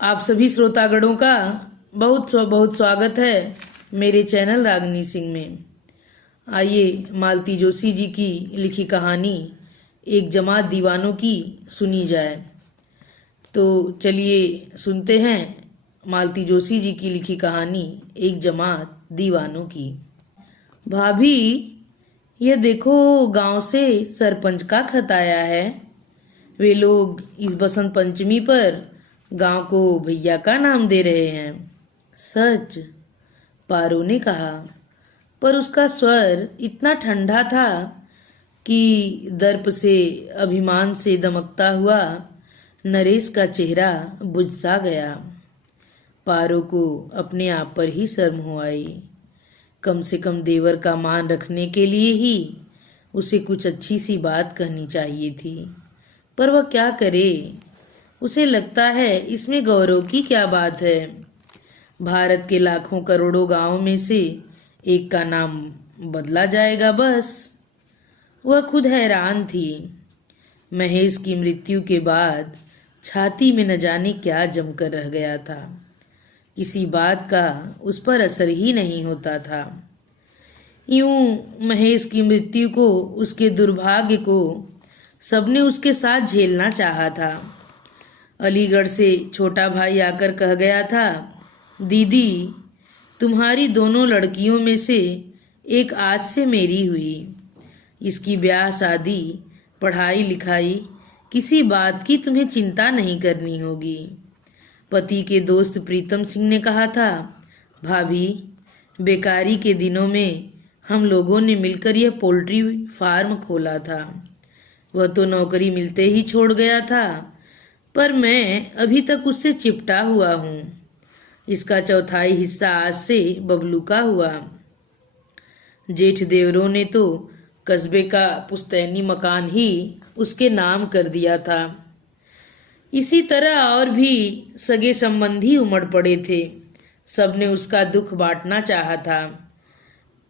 आप सभी श्रोतागणों का बहुत बहुत स्वागत है मेरे चैनल रागनी सिंह में। आइए मालती जोशी जी की लिखी कहानी एक जमात दीवानों की सुनी जाए। तो चलिए सुनते हैं मालती जोशी जी की लिखी कहानी एक जमात दीवानों की। भाभी, यह देखो गांव से सरपंच का खत आया है। वे लोग इस बसंत पंचमी पर गांव को भैया का नाम दे रहे हैं। सच? पारो ने कहा, पर उसका स्वर इतना ठंडा था कि दर्प से अभिमान से दमकता हुआ नरेश का चेहरा बुझ सा गया। पारो को अपने आप पर ही शर्म हो आई। कम से कम देवर का मान रखने के लिए ही उसे कुछ अच्छी सी बात कहनी चाहिए थी, पर वह क्या करे। उसे लगता है इसमें गौरव की क्या बात है। भारत के लाखों करोड़ों गांवों में से एक का नाम बदला जाएगा बस। वह खुद हैरान थी। महेश की मृत्यु के बाद छाती में न जाने क्या जमकर रह गया था। किसी बात का उस पर असर ही नहीं होता था। यूं महेश की मृत्यु को, उसके दुर्भाग्य को सबने उसके साथ झेलना चाहा था। अलीगढ़ से छोटा भाई आकर कह गया था, दीदी तुम्हारी दोनों लड़कियों में से एक आज से मेरी हुई। इसकी ब्याह शादी, पढ़ाई लिखाई, किसी बात की तुम्हें चिंता नहीं करनी होगी। पति के दोस्त प्रीतम सिंह ने कहा था, भाभी बेकारी के दिनों में हम लोगों ने मिलकर यह पोल्ट्री फार्म खोला था। वह तो नौकरी मिलते ही छोड़ गया था, पर मैं अभी तक उससे चिपटा हुआ हूँ। इसका चौथाई हिस्सा आज से बबलू का हुआ। जेठ देवरों ने तो कस्बे का पुश्तैनी मकान ही उसके नाम कर दिया था। इसी तरह और भी सगे संबंधी उमड़ पड़े थे। सबने उसका दुख बांटना चाहा था,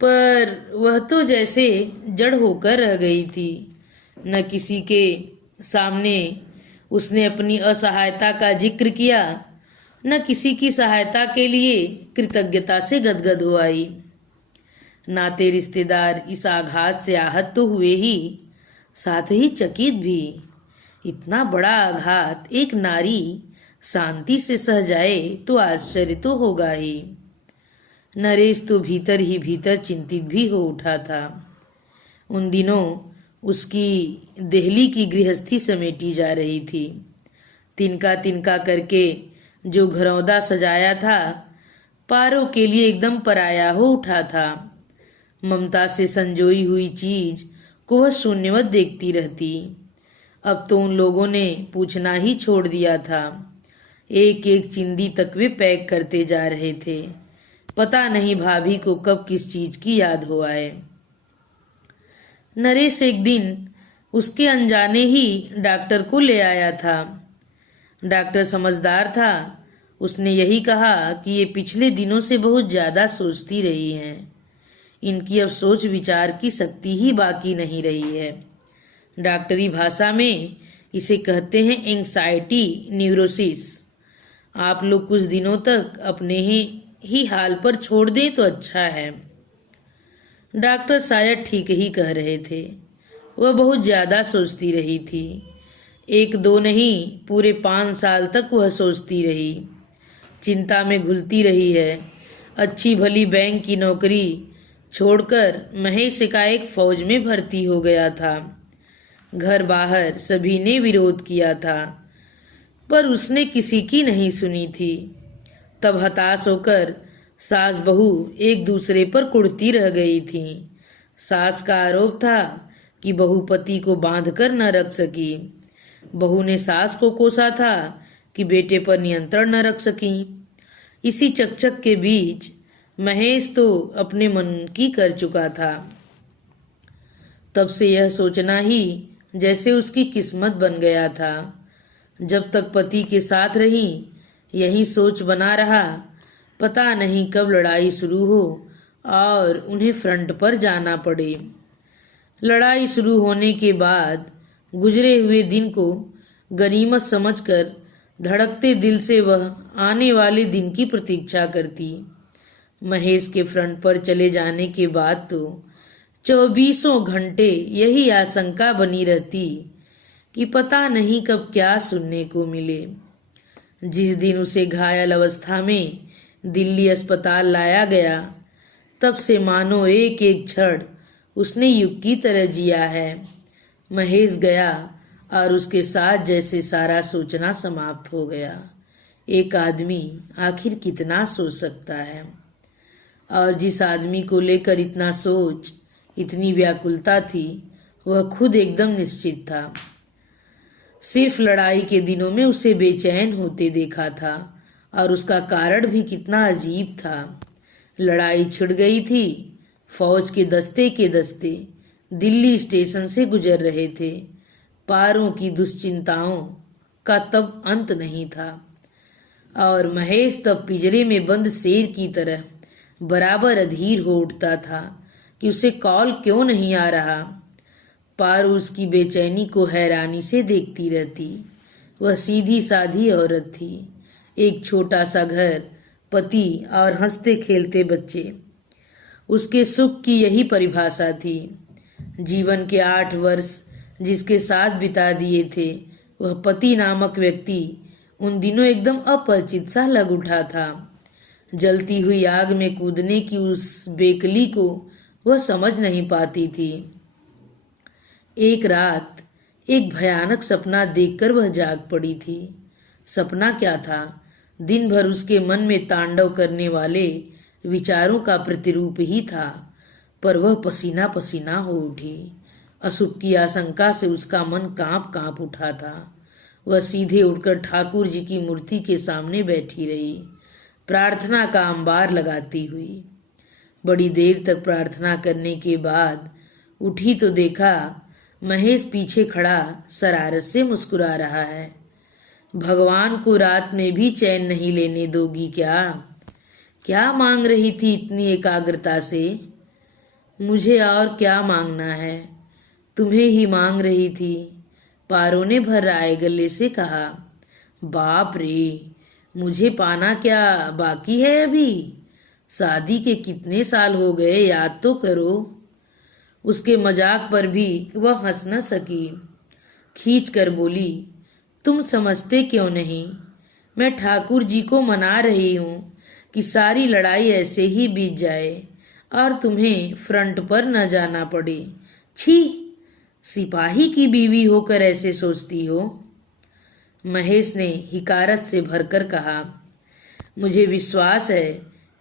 पर वह तो जैसे जड़ होकर रह गई थी। न किसी के सामने उसने अपनी असहायता का जिक्र किया, न किसी की सहायता के लिए कृतज्ञता से गदगद हो आई। नाते रिश्तेदार इस आघात से आहत तो हुए ही, साथ ही चकित भी। इतना बड़ा आघात एक नारी शांति से सह जाए तो आश्चर्य तो होगा ही। नरेश तो भीतर ही भीतर चिंतित भी हो उठा था। उन दिनों उसकी देहली की गृहस्थी समेटी जा रही थी। तिनका तिनका करके जो घरौंदा सजाया था, पारो के लिए एकदम पराया हो उठा था। ममता से संजोई हुई चीज को वह शून्यवत देखती रहती। अब तो उन लोगों ने पूछना ही छोड़ दिया था। एक एक चिंदी तक वे पैक करते जा रहे थे। पता नहीं भाभी को कब किस चीज की याद हो आए। नरेश एक दिन उसके अनजाने ही डॉक्टर को ले आया था। डॉक्टर समझदार था। उसने यही कहा कि ये पिछले दिनों से बहुत ज्यादा सोचती रही हैं। इनकी अब सोच विचार की शक्ति ही बाकी नहीं रही है। डॉक्टरी भाषा में इसे कहते हैं एंग्जाइटी न्यूरोसिस। आप लोग कुछ दिनों तक अपने ही हाल पर छोड़ दें तो अच्छा है। डॉक्टर शायद ठीक ही कह रहे थे। वह बहुत ज्यादा सोचती रही थी। एक दो नहीं, पूरे 5 साल तक वह सोचती रही, चिंता में घुलती रही है। अच्छी भली बैंक की नौकरी छोड़कर महेश एकाएक फौज में भर्ती हो गया था। घर बाहर सभी ने विरोध किया था, पर उसने किसी की नहीं सुनी थी। तब हताश होकर सास बहू एक दूसरे पर कुड़ती रह गई थी। सास का आरोप था कि बहू पति को बांध कर न रख सकी। बहू ने सास को कोसा था कि बेटे पर नियंत्रण न रख सकी। इसी चकचक के बीच महेश तो अपने मन की कर चुका था। तब से यह सोचना ही जैसे उसकी किस्मत बन गया था। जब तक पति के साथ रही यही सोच बना रहा, पता नहीं कब लड़ाई शुरू हो और उन्हें फ्रंट पर जाना पड़े। लड़ाई शुरू होने के बाद गुजरे हुए दिन को गनीमत समझकर धड़कते दिल से वह आने वाले दिन की प्रतीक्षा करती। महेश के फ्रंट पर चले जाने के बाद तो 24 घंटे यही आशंका बनी रहती कि पता नहीं कब क्या सुनने को मिले। जिस दिन उसे घायल अवस्था में दिल्ली अस्पताल लाया गया, तब से मानो एक एक क्षण उसने युग की तरह जिया है। महेश गया और उसके साथ जैसे सारा सोचना समाप्त हो गया। एक आदमी आखिर कितना सोच सकता है, और जिस आदमी को लेकर इतना सोच, इतनी व्याकुलता थी, वह खुद एकदम निश्चित था। सिर्फ लड़ाई के दिनों में उसे बेचैन होते देखा था, और उसका कारण भी कितना अजीब था। लड़ाई छिड़ गई थी, फौज के दस्ते दिल्ली स्टेशन से गुजर रहे थे। पारों की दुश्चिंताओं का तब अंत नहीं था, और महेश तब पिंजरे में बंद शेर की तरह बराबर अधीर हो उठता था कि उसे कॉल क्यों नहीं आ रहा। पारो उसकी बेचैनी को हैरानी से देखती रहती। वह सीधी साधी औरत थी, एक छोटा सा घर, पति और हंसते खेलते बच्चे। उसके सुख की यही परिभाषा थी। जीवन के 8 वर्ष जिसके साथ बिता दिए थे, वह पति नामक व्यक्ति उन दिनों एकदम अपरिचित सा लग उठा था। जलती हुई आग में कूदने की उस बेकली को वह समझ नहीं पाती थी। एक रात एक भयानक सपना देखकर वह जाग पड़ी थी। सपना क्या था? दिन भर उसके मन में तांडव करने वाले विचारों का प्रतिरूप ही था, पर वह पसीना पसीना हो उठी। अशुभ की आशंका से उसका मन कांप कांप उठा था। वह सीधे उठकर ठाकुर जी की मूर्ति के सामने बैठी रही, प्रार्थना का अंबार लगाती हुई। बड़ी देर तक प्रार्थना करने के बाद उठी तो देखा महेश पीछे खड़ा शरारत से मुस्कुरा रहा है। भगवान को रात में भी चैन नहीं लेने दोगी क्या? क्या मांग रही थी इतनी एकाग्रता से? मुझे और क्या मांगना है, तुम्हें ही मांग रही थी, पारो ने भर आए गले से कहा। बाप रे, मुझे पाना क्या बाकी है अभी? शादी के कितने साल हो गए, याद तो करो। उसके मजाक पर भी वह हंस न सकी। खींच कर बोली, तुम समझते क्यों नहीं? मैं ठाकुर जी को मना रही हूँ कि सारी लड़ाई ऐसे ही बीत जाए और तुम्हें फ्रंट पर न जाना पड़े। छी, सिपाही की बीवी होकर ऐसे सोचती हो? महेश ने हिकारत से भरकर कहा। मुझे विश्वास है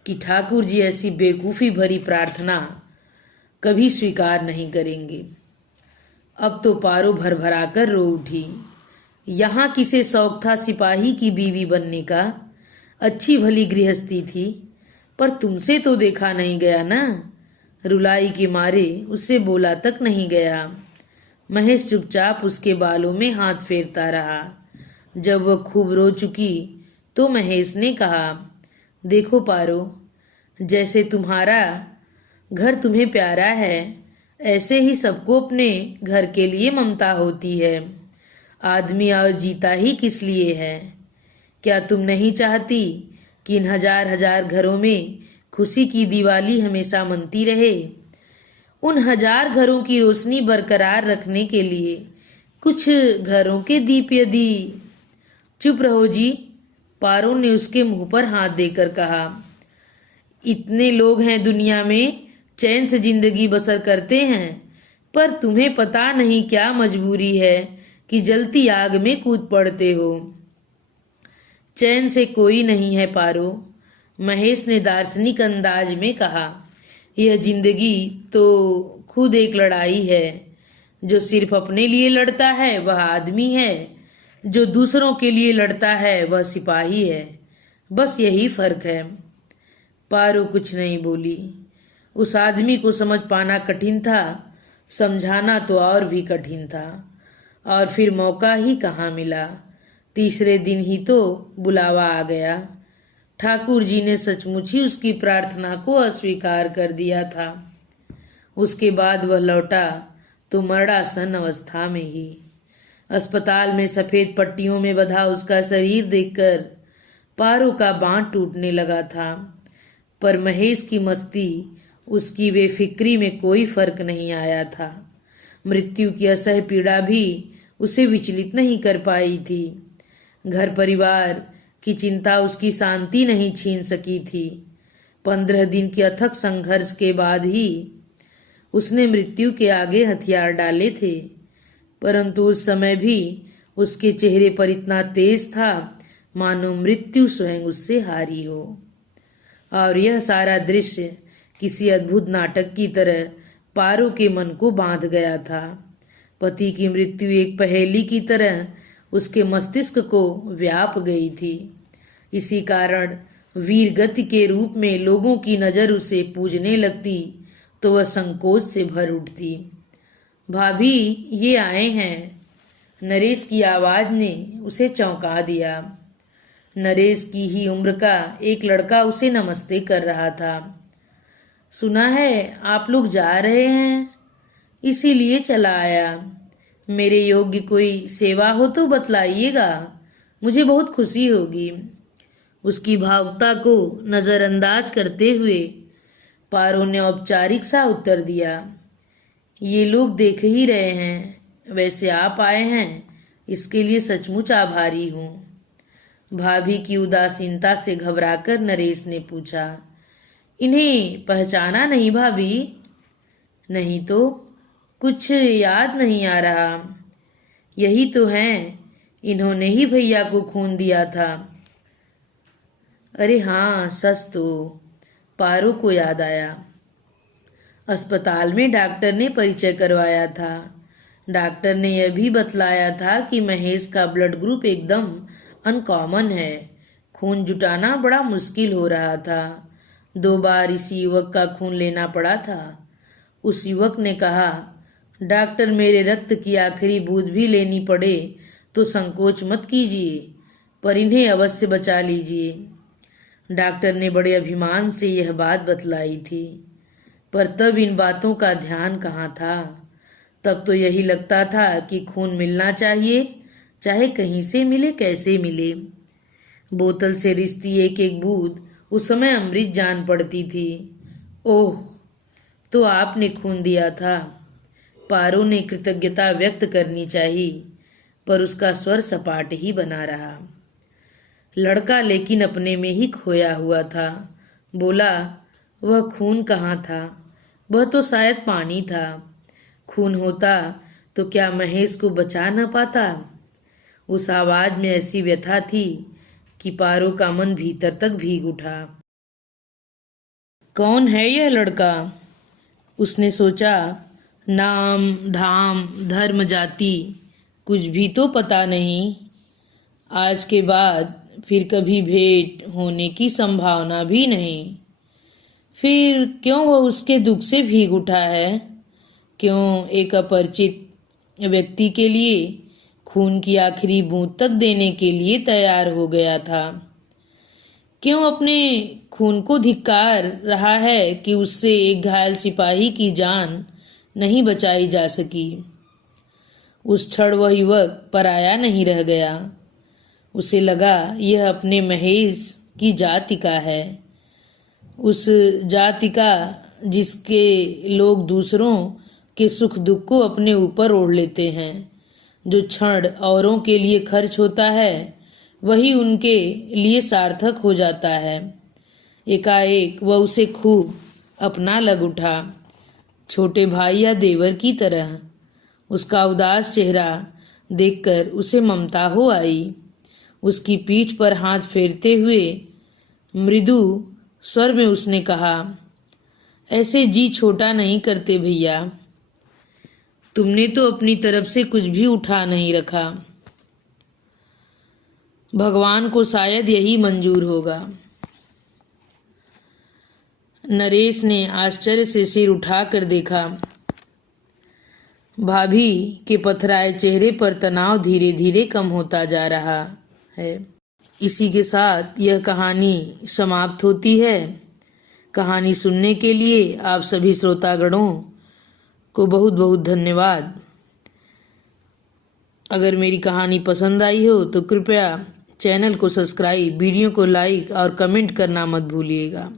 कि ठाकुर जी ऐसी बेवकूफ़ी भरी प्रार्थना कभी स्वीकार नहीं करेंगे। अब तो पारो भरभरा कर रो उठी। यहाँ किसे शौक था सिपाही की बीवी बनने का? अच्छी भली गृहस्थी थी, पर तुमसे तो देखा नहीं गया ना। रुलाई के मारे उससे बोला तक नहीं गया। महेश चुपचाप उसके बालों में हाथ फेरता रहा। जब वह खूब रो चुकी तो महेश ने कहा, देखो पारो, जैसे तुम्हारा घर तुम्हें प्यारा है, ऐसे ही सबको अपने घर के लिए ममता होती है। आदमी और जीता ही किस लिए है? क्या तुम नहीं चाहती कि इन हजार हजार घरों में खुशी की दिवाली हमेशा मनती रहे? उन हजार घरों की रोशनी बरकरार रखने के लिए कुछ घरों के दीप यदि... चुप रहो जी, पारो ने उसके मुंह पर हाथ देकर कहा। इतने लोग हैं दुनिया में, चैन से जिंदगी बसर करते हैं, पर तुम्हें पता नहीं क्या मजबूरी है कि जलती आग में कूद पड़ते हो। चैन से कोई नहीं है पारो, महेश ने दार्शनिक अंदाज में कहा। यह जिंदगी तो खुद एक लड़ाई है। जो सिर्फ अपने लिए लड़ता है वह आदमी है, जो दूसरों के लिए लड़ता है वह सिपाही है। बस यही फर्क है। पारो कुछ नहीं बोली। उस आदमी को समझ पाना कठिन था, समझाना तो और भी कठिन था। और फिर मौका ही कहाँ मिला। तीसरे दिन ही तो बुलावा आ गया। ठाकुर जी ने सचमुच ही उसकी प्रार्थना को अस्वीकार कर दिया था। उसके बाद वह लौटा तो मरणासन अवस्था में ही। अस्पताल में सफेद पट्टियों में बंधा उसका शरीर देखकर पारो का बांध टूटने लगा था, पर महेश की मस्ती, उसकी बेफिक्री में कोई फर्क नहीं आया था। मृत्यु की असह्य पीड़ा भी उसे विचलित नहीं कर पाई थी। घर परिवार की चिंता उसकी शांति नहीं छीन सकी थी। 15 दिन के अथक संघर्ष के बाद ही उसने मृत्यु के आगे हथियार डाले थे, परंतु उस समय भी उसके चेहरे पर इतना तेज था मानो मृत्यु स्वयं उससे हारी हो। और यह सारा दृश्य किसी अद्भुत नाटक की तरह पारो के मन को बांध गया था। पति की मृत्यु एक पहेली की तरह उसके मस्तिष्क को व्याप गई थी। इसी कारण वीर गति के रूप में लोगों की नजर उसे पूजने लगती तो वह संकोच से भर उठती। भाभी, ये आए हैं। नरेश की आवाज ने उसे चौंका दिया। नरेश की ही उम्र का एक लड़का उसे नमस्ते कर रहा था। सुना है आप लोग जा रहे हैं, इसीलिए चला आया। मेरे योग्य कोई सेवा हो तो बतलाइएगा, मुझे बहुत खुशी होगी। उसकी भावुकता को नजरअंदाज करते हुए पारो ने औपचारिक सा उत्तर दिया, ये लोग देख ही रहे हैं, वैसे आप आए हैं इसके लिए सचमुच आभारी हूँ। भाभी की उदासीनता से घबराकर नरेश ने पूछा, इन्हें पहचाना नहीं भाभी? नहीं तो, कुछ याद नहीं आ रहा। यही तो हैं, इन्होंने ही भैया को खून दिया था। अरे हाँ, सच तो। पारो को याद आया। अस्पताल में डॉक्टर ने परिचय करवाया था। डॉक्टर ने यह भी बतलाया था कि महेश का ब्लड ग्रुप एकदम अनकॉमन है। खून जुटाना बड़ा मुश्किल हो रहा था। 2 बार इसी युवक का खून लेना पड़ा था। उस युवक ने कहा, डॉक्टर, मेरे रक्त की आखिरी बूंद भी लेनी पड़े तो संकोच मत कीजिए, पर इन्हें अवश्य बचा लीजिए। डॉक्टर ने बड़े अभिमान से यह बात बतलाई थी, पर तब इन बातों का ध्यान कहाँ था। तब तो यही लगता था कि खून मिलना चाहिए, चाहे कहीं से मिले, कैसे मिले। बोतल से रिसती एक एक बूंद उस समय अमृत जान पड़ती थी। ओह, तो आपने खून दिया था। पारो ने कृतज्ञता व्यक्त करनी चाहिए, पर उसका स्वर सपाट ही बना रहा। लड़का लेकिन अपने में ही खोया हुआ था। बोला, वह खून कहाँ था? वह तो शायद पानी था। खून होता तो क्या महेश को बचा न पाता? उस आवाज में ऐसी व्यथा थी कि पारो का मन भीतर तक भीग उठा। कौन है यह लड़का? उसने सोचा। नाम, धाम, धर्म, जाति कुछ भी तो पता नहीं। आज के बाद फिर कभी भेंट होने की संभावना भी नहीं। फिर क्यों वह उसके दुख से भीग उठा है? क्यों एक अपरिचित व्यक्ति के लिए खून की आखिरी बूंद तक देने के लिए तैयार हो गया था? क्यों अपने खून को धिक्कार रहा है कि उससे एक घायल सिपाही की जान नहीं बचाई जा सकी? उस क्षण वह युवक पराया नहीं रह गया। उसे लगा यह अपने महेश की जाति का है, उस जाति का जिसके लोग दूसरों के सुख दुख को अपने ऊपर ओढ़ लेते हैं। जो क्षण औरों के लिए खर्च होता है वही उनके लिए सार्थक हो जाता है। एकाएक वह उसे खूब अपना लग उठा, छोटे भाई या देवर की तरह। उसका उदास चेहरा देखकर उसे ममता हो आई। उसकी पीठ पर हाथ फेरते हुए मृदु स्वर में उसने कहा, ऐसे जी छोटा नहीं करते भैया। तुमने तो अपनी तरफ से कुछ भी उठा नहीं रखा। भगवान को शायद यही मंजूर होगा। नरेश ने आश्चर्य से सिर उठाकर देखा। भाभी के पथराए चेहरे पर तनाव धीरे धीरे कम होता जा रहा है। इसी के साथ यह कहानी समाप्त होती है। कहानी सुनने के लिए आप सभी श्रोतागणों को बहुत बहुत धन्यवाद। अगर मेरी कहानी पसंद आई हो तो कृपया चैनल को सब्सक्राइब, वीडियो को लाइक और कमेंट करना मत भूलिएगा।